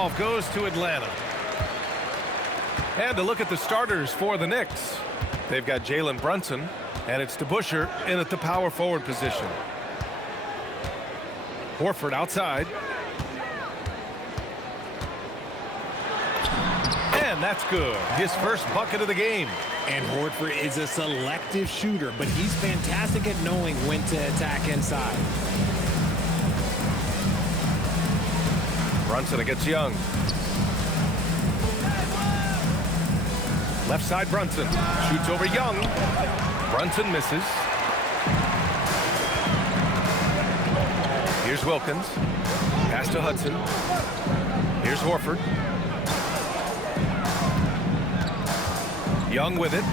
tip-off goes to Atlanta. And to look at the starters for the Knicks. They've got Jalen Brunson, and it's DeBusschere in at the power forward position. Horford outside. And that's good. His first bucket of the game. And Horford is a selective shooter, but he's fantastic at knowing when to attack inside. Brunson against Young. Left side Brunson. Shoots over Young. Brunson misses. Here's Wilkins. Pass to Hudson. Here's Horford. Young with it.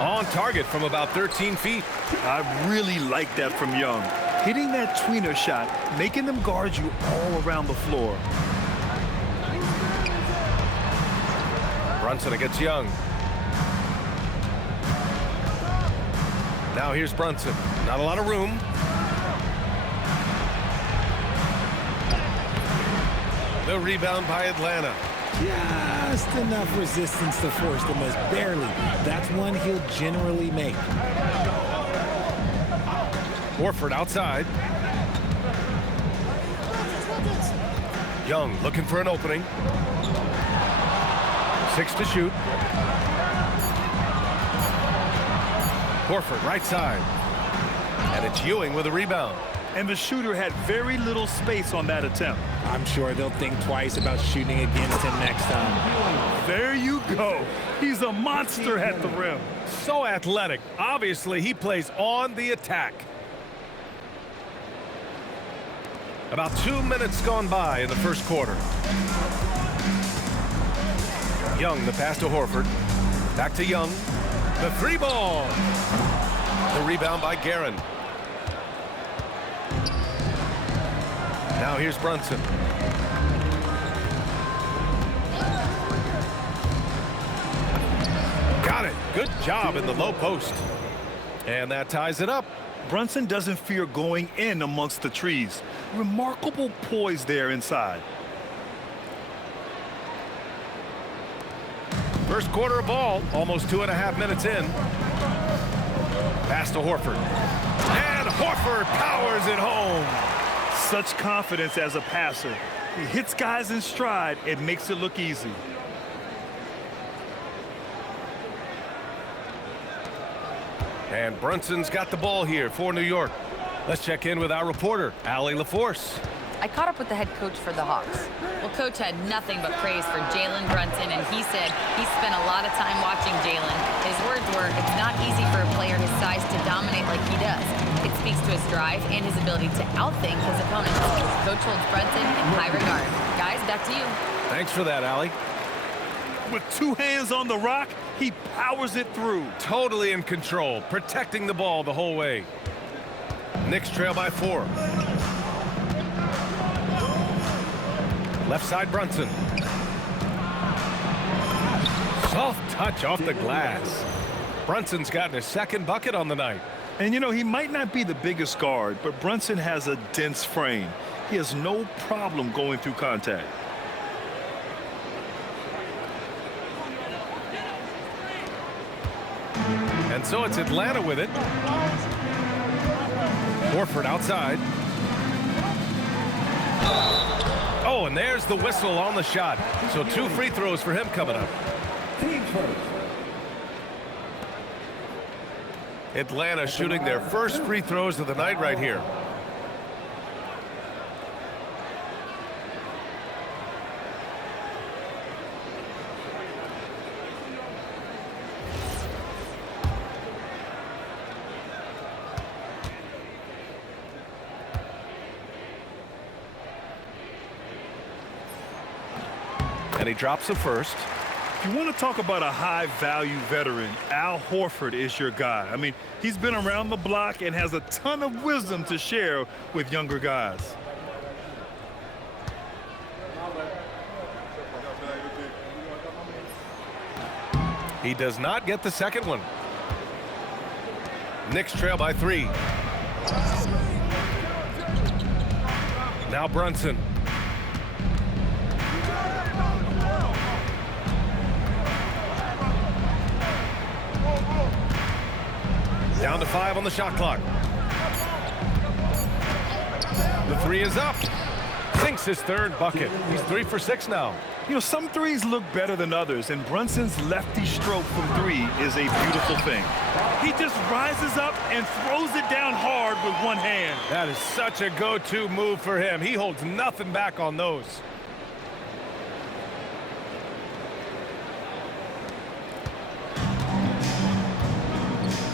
On target from about 13 feet. I really like that from Young. Hitting that tweener shot, making them guard you all around the floor. Brunson against Young. Now here's Brunson. Not a lot of room. The rebound by Atlanta. Just enough resistance to force the miss. Barely. That's one he'll generally make. Horford outside. Young looking for an opening. 6 to shoot. Horford right side. And it's Ewing with a rebound. And the shooter had very little space on that attempt. I'm sure they'll think twice about shooting against him next time. There you go. He's a monster at the rim. So athletic. Obviously, he plays on the attack. About 2 minutes gone by in the first quarter. Young, the pass to Horford. Back to Young. The three ball. The rebound by Guerin. Now here's Brunson. Got it. Good job in the low post. And that ties it up. Brunson doesn't fear going in amongst the trees. Remarkable poise there inside. First quarter of ball, almost 2.5 minutes in. Pass to Horford. And Horford powers it home. Such confidence as a passer. He hits guys in stride. It makes it look easy. And Brunson's got the ball here for New York. Let's check in with our reporter, Allie LaForce. I caught up with the head coach for the Hawks. Well, coach had nothing but praise for Jalen Brunson, and he said he spent a lot of time watching Jalen. His words were, it's not easy for a player his size to dominate like he does. It speaks to his drive and his ability to outthink his opponents. Coach holds Brunson in high regard. Guys, back to you. Thanks for that, Allie. With 2 hands on the rock, he powers it through. Totally in control, protecting the ball the whole way. Knicks trail by 4. Left side Brunson. Soft touch off the glass. Brunson's gotten his second bucket on the night. And you know, he might not be the biggest guard, but Brunson has a dense frame. He has no problem going through contact. And so it's Atlanta with it. Horford outside. Oh, and there's the whistle on the shot. So 2 free throws for him coming up. Atlanta shooting their first free throws of the night right here. And he drops the first. If you want to talk about a high-value veteran, Al Horford is your guy. I mean, he's been around the block and has a ton of wisdom to share with younger guys. He does not get the second one. Knicks trail by 3. Now Brunson. Down to 5 on the shot clock. The three is up. Sinks his third bucket. He's 3 for 6 now. You know, some threes look better than others, and Brunson's lefty stroke from 3 is a beautiful thing. He just rises up and throws it down hard with one hand. That is such a go-to move for him. He holds nothing back on those.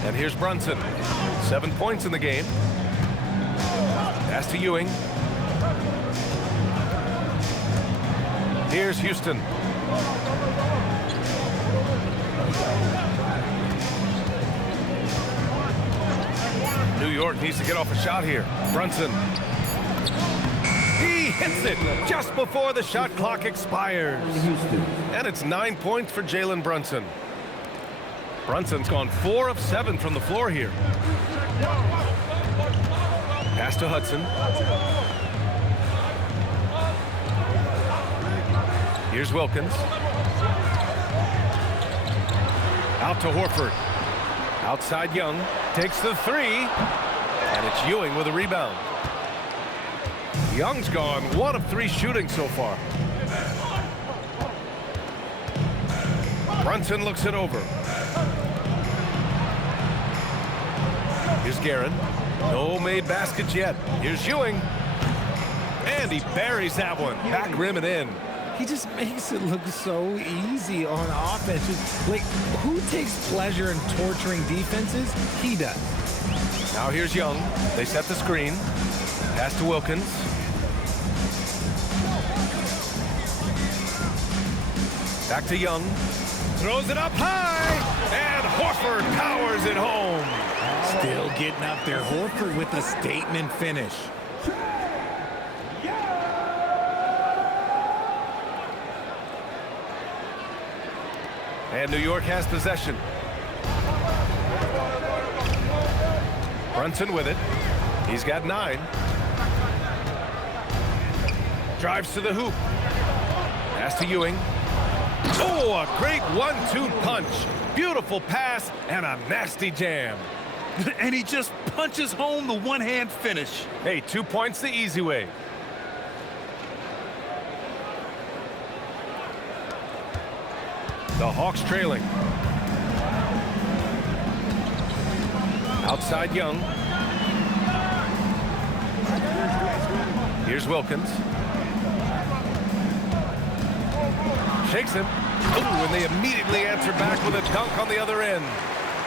And here's Brunson. 7 points in the game. Pass to Ewing. Here's Houston. New York needs to get off a shot here. Brunson. He hits it just before the shot clock expires. And it's 9 points for Jalen Brunson. Brunson's gone 4 of 7 from the floor here. Pass to Hudson. Here's Wilkins. Out to Horford. Outside Young. Takes the 3. And it's Ewing with a rebound. Young's gone 1 of 3 shooting so far. Brunson looks it over. Here's Guerin. No made baskets yet. Here's Ewing. And he buries that one. Back rim and in. He just makes it look so easy on offense. Like, who takes pleasure in torturing defenses? He does. Now here's Young. They set the screen. Pass to Wilkins. Back to Young. Throws it up high. And Horford powers it home. Still getting up there. Horford with a statement finish. And New York has possession. Brunson with it. He's got 9. Drives to the hoop. Pass to Ewing. Oh, a great 1-2 punch. Beautiful pass and a nasty jam. And he just punches home the one-hand finish. Hey, 2 points the easy way. The Hawks trailing. Outside Young. Here's Wilkins. Shakes him. Ooh, and they immediately answer back with a dunk on the other end.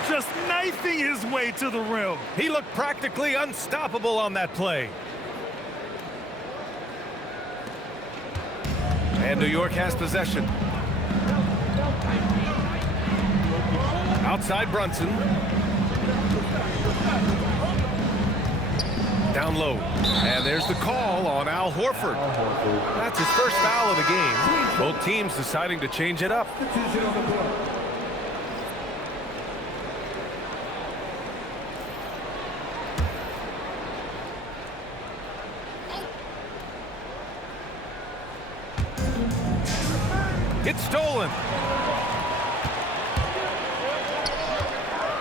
Just knifing his way to the rim. He looked practically unstoppable on that play. And New York has possession. Outside Brunson. Down low. And there's the call on Al Horford. That's his first foul of the game. Both teams deciding to change it up. It's stolen.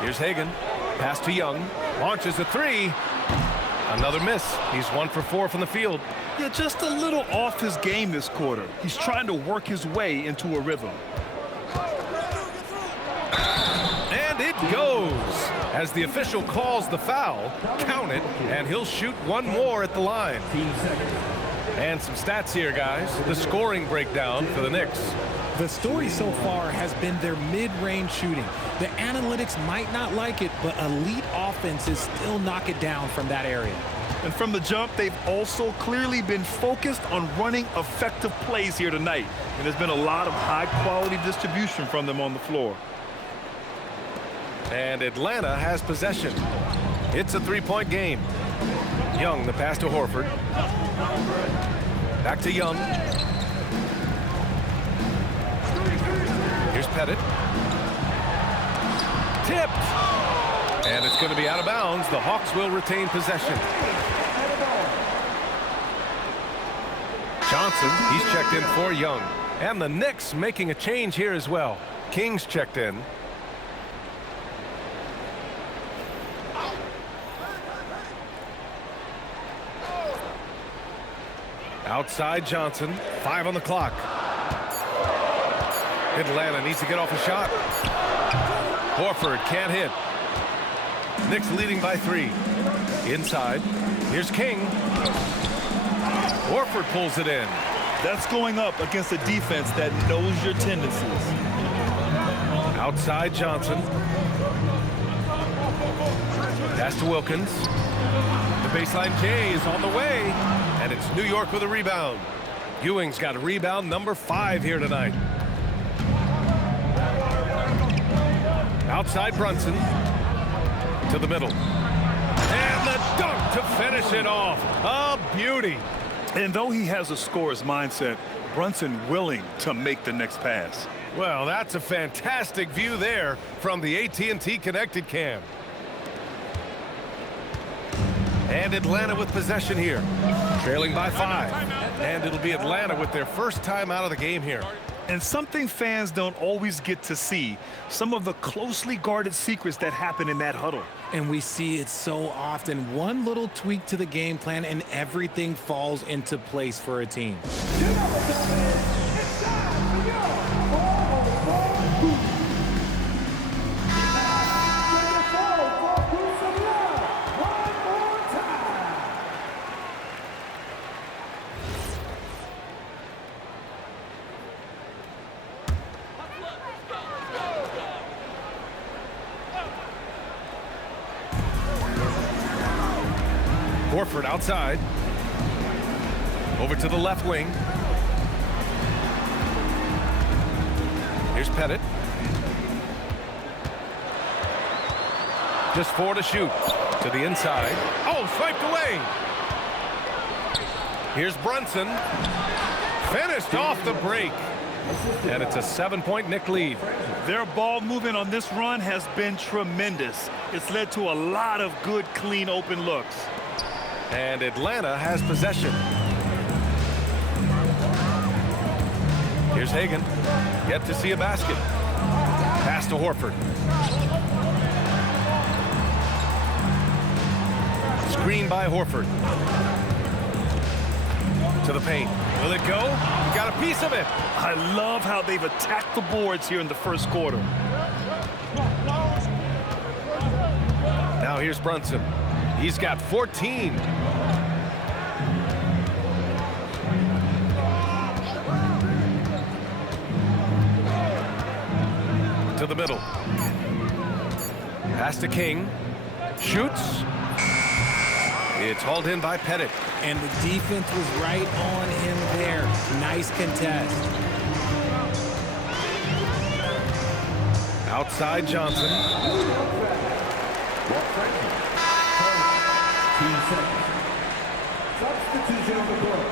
Here's Hagan. Pass to Young. Launches a 3. Another miss. He's 1 for 4 from the field. Yeah, just a little off his game this quarter. He's trying to work his way into a rhythm. And it goes. As the official calls the foul, count it, and he'll shoot 1 more at the line. And some stats here, guys. The scoring breakdown for the Knicks. The story so far has been their mid-range shooting. The analytics might not like it, but elite offenses still knock it down from that area. And from the jump, they've also clearly been focused on running effective plays here tonight. And there's been a lot of high-quality distribution from them on the floor. And Atlanta has possession. It's a 3-point game. Young, the pass to Horford. Back to Young. Here's Pettit. Tipped. And it's going to be out of bounds. The Hawks will retain possession. Johnson, he's checked in for Young. And the Knicks making a change here as well. King's checked in. Outside Johnson, 5 on the clock. Atlanta needs to get off a shot. Horford can't hit. Knicks leading by 3. Inside, here's King. Horford pulls it in. That's going up against a defense that knows your tendencies. Outside Johnson. Pass to Wilkins. The baseline J is on the way. And it's New York with a rebound. Ewing's got a rebound number 5 here tonight. Outside Brunson. To the middle. And the dunk to finish it off. A beauty. And though he has a scorer's mindset, Brunson willing to make the next pass. Well, that's a fantastic view there from the AT&T Connected Cam. And Atlanta with possession here, trailing by 5. And it'll be Atlanta with their first time out of the game here. And something fans don't always get to see, some of the closely guarded secrets that happen in that huddle. And we see it so often. One little tweak to the game plan and everything falls into place for a team. Horford outside. Over to the left wing. Here's Pettit. Just 4 to shoot. To the inside. Oh, swiped away. Here's Brunson. Finished off the break. And it's a 7-point Knick lead. Their ball movement on this run has been tremendous. It's led to a lot of good, clean, open looks. And Atlanta has possession. Here's Hagan. Yet to see a basket. Pass to Horford. Screen by Horford. To the paint. Will it go? He got a piece of it. I love how they've attacked the boards here in the first quarter. Now here's Brunson. He's got 14. To the middle. Pass to King. Shoots. It's hauled in by Pettit. And the defense was right on him there. Nice contest. Outside Johnson. 2 seconds. Substitution on the court.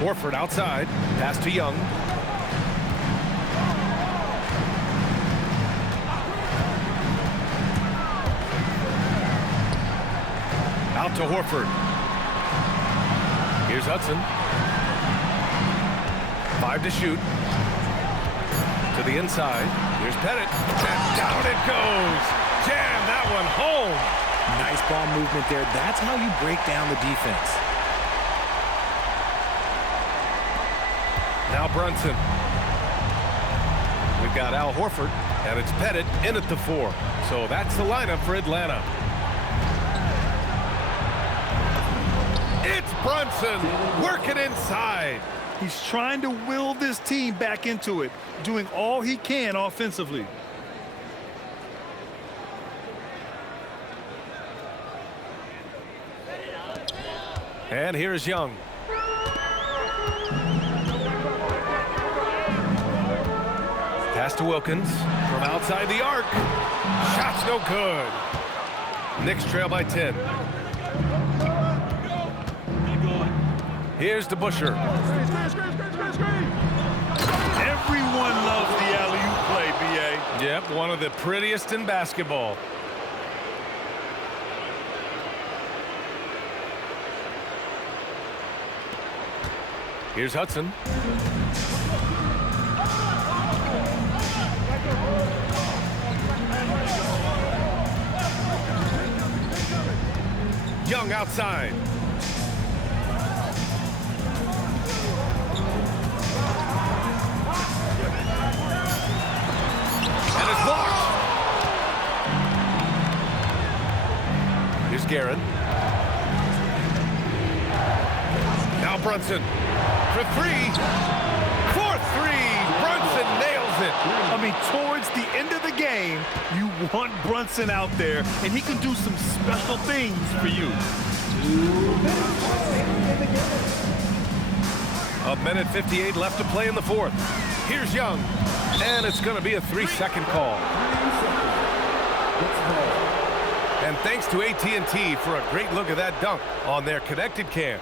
Horford outside. Pass to Young. Out to Horford. Here's Hudson. 5 to shoot. To the inside. Here's Pettit. And down it goes. Jam that one home. Nice ball movement there. That's how you break down the defense. Now Brunson. We've got Al Horford, and it's Pettit in at the 4. So that's the lineup for Atlanta. It's Brunson working inside. He's trying to will this team back into it, doing all he can offensively. And here's Young. Pass to Wilkins from outside the arc. Shot's no good. Knicks trail by 10. Here's DeBuscher. Everyone loves the alley-oop play, B.A. Yep, one of the prettiest in basketball. Here's Hudson. Young outside. And it's blocked. Here's Guerin. Now Brunson for three. For three. Brunson nails it. I mean, towards the end of the game, you want Brunson out there, and he can do some special things for you. 1:58 left to play in the fourth. Here's Young, and it's going to be a 3-second call. And thanks to AT&T for a great look at that dunk on their connected cam.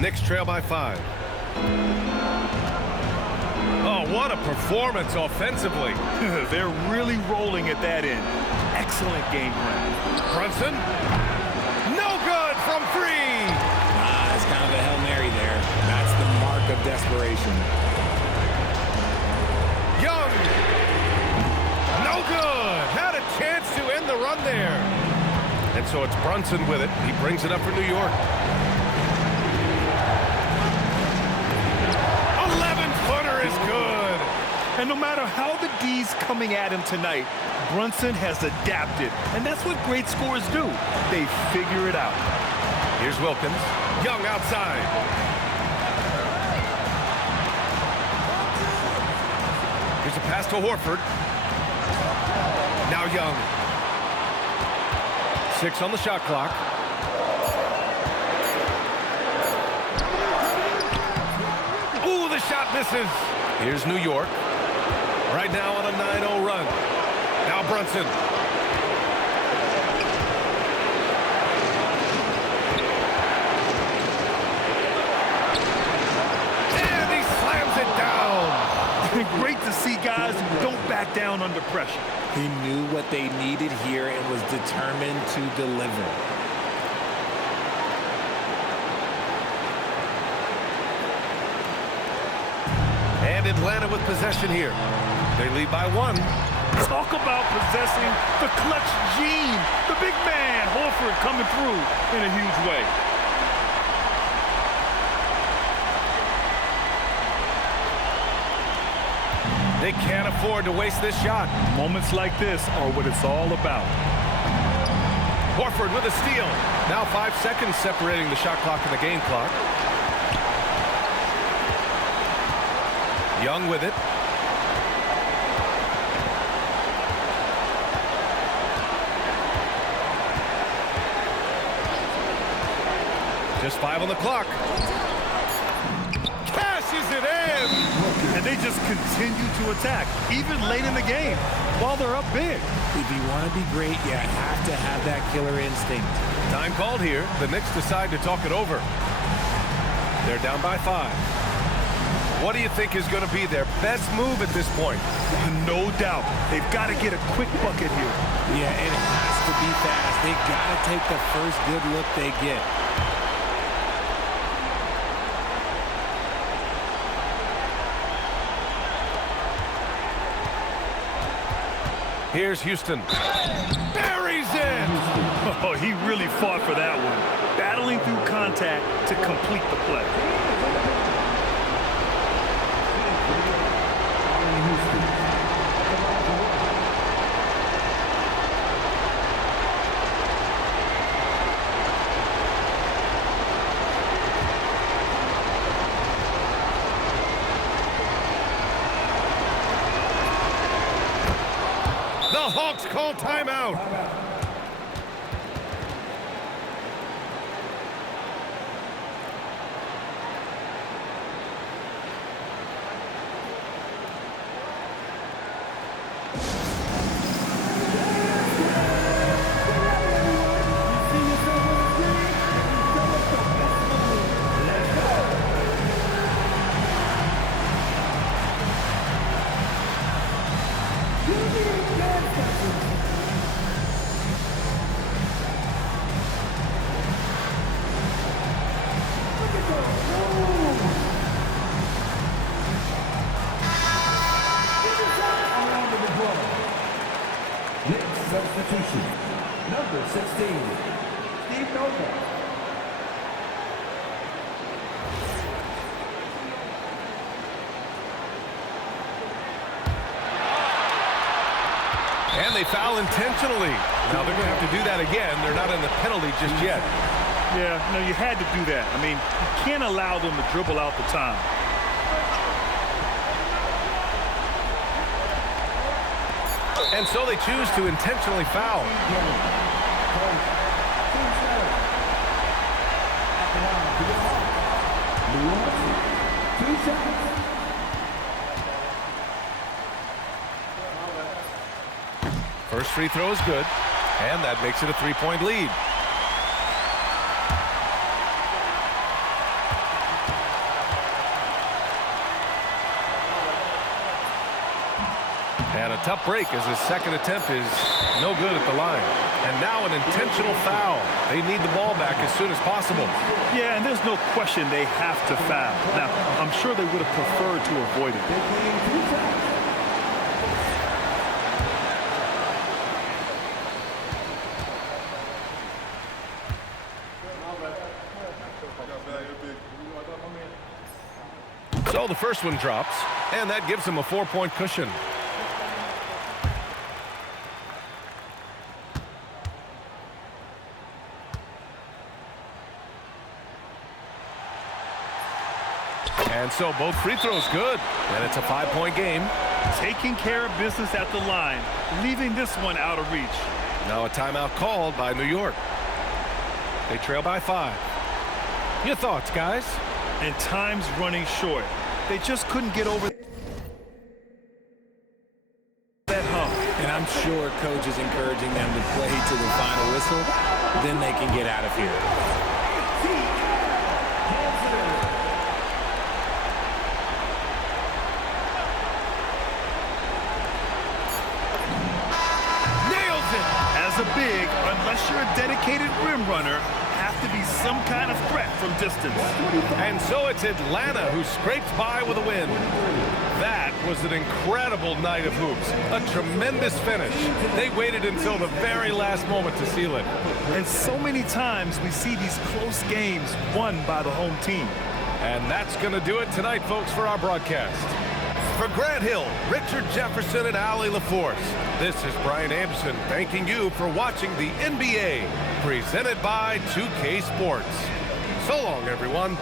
Knicks trail by 5. Oh, what a performance offensively. They're really rolling at that end. Excellent game plan. Brunson, no good from 3. It's kind of a Hail Mary there. That's the mark of desperation. Young, no good. Had a chance to end the run there. And so it's Brunson with it. He brings it up for New York. 11-footer is good. And no matter how the D's coming at him tonight, Brunson has adapted. And that's what great scorers do. They figure it out. Here's Wilkins. Young outside. Here's a pass to Horford. Now Young. 6 on the shot clock. Ooh, the shot misses. Here's New York. Right now on a 9-0 run. Now Brunson. And he slams it down. Great to see guys who don't back down under pressure. He knew what they needed here and was determined to deliver. And Atlanta with possession here. They lead by 1. Talk about possessing the clutch gene. The big man, Horford, coming through in a huge way. They can't afford to waste this shot. Moments like this are what it's all about. Horford with a steal. Now 5 seconds separating the shot clock and the game clock. Young with it. Just 5 on the clock. Cashes it in. And they just continue to attack, even late in the game, while they're up big. If you want to be great, you have to have that killer instinct. Time called here. The Knicks decide to talk it over. They're down by 5. What do you think is going to be their best move at this point? No doubt. They've got to get a quick bucket here. Yeah, it has to be fast. They got to take the first good look they get. Here's Houston. Buries it! Oh, he really fought for that one. Battling through contact to complete the play. The Hawks call timeout. Substitution, number 16, Steve Nova. And they foul intentionally. Now they're going to have to do that again. They're not in the penalty just yet. Yeah, no, you had to do that. I mean, you can't allow them to dribble out the time. And so they choose to intentionally foul. First free throw is good, and that makes it a three-point lead. And a tough break as his second attempt is no good at the line. And now an intentional foul. They need the ball back as soon as possible. Yeah, and there's no question they have to foul. Now, I'm sure they would have preferred to avoid it. So the first one drops, and that gives him a 4-point cushion. And so both free throws good, and it's a 5-point game. Taking care of business at the line, leaving this one out of reach. Now a timeout called by New York. They trail by 5. Your thoughts, guys? And time's running short. They just couldn't get over that hump. And I'm sure coach is encouraging them to play to the final whistle. Then they can get out of here. Nails it! As a big, unless you're a dedicated rim runner, have to be some kind of threat from distance. And so it's Atlanta who scrapes by with a win. That was an incredible night of hoops. A tremendous finish. They waited until the very last moment to seal it. And so many times we see these close games won by the home team. And that's going to do it tonight, folks, for our broadcast. For Grant Hill, Richard Jefferson, and Allie LaForce, this is Brian Anderson thanking you for watching the NBA, presented by 2K Sports. So long, everyone.